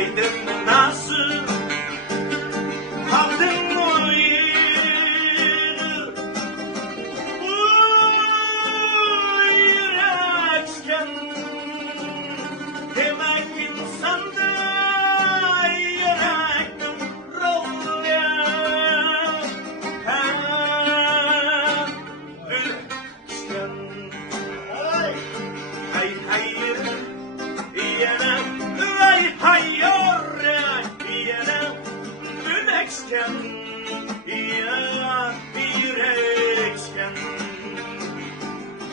Aydın nasıl kaldın mı yürekten demek insanda yürekten rolluyor yürekten hay hayır yenem hay hayır yenem yürekten ya yürekten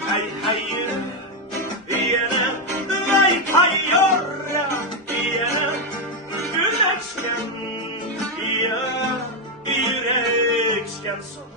hay hayır yenem hay hayır yenem yürekten ya yürekten son.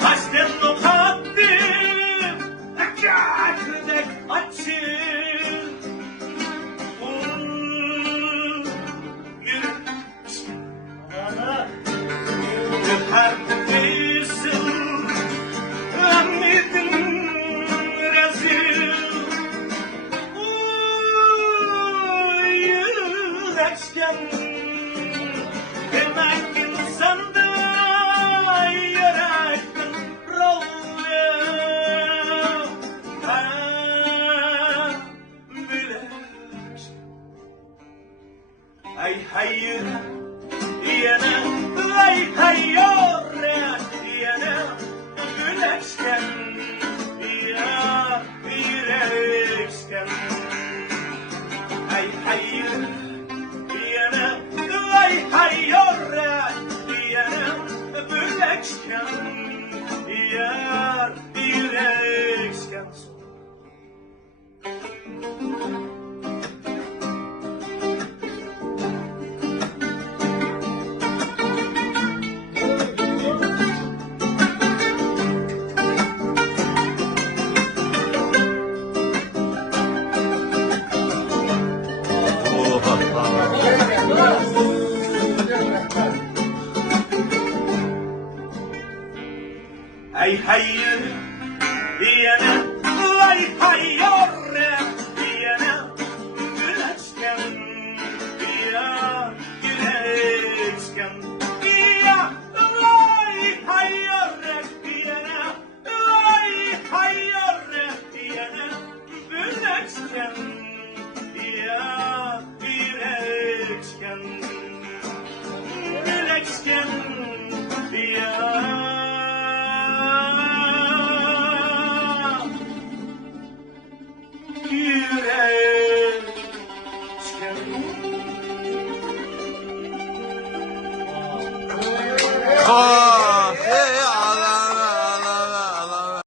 Hasret nokattim Akadek açır Bir Ana Öper değilsin Ümidin rezil Yürekten Demek insanda ay hayır yana ay hayır yana güleşken ya yürekten ay hayır yana ay hayır yana güleşken ya yürekten ay hayır yana ay hayır yana güleşken ya güleşken ya ay hayır yana ay hayır yana güleşken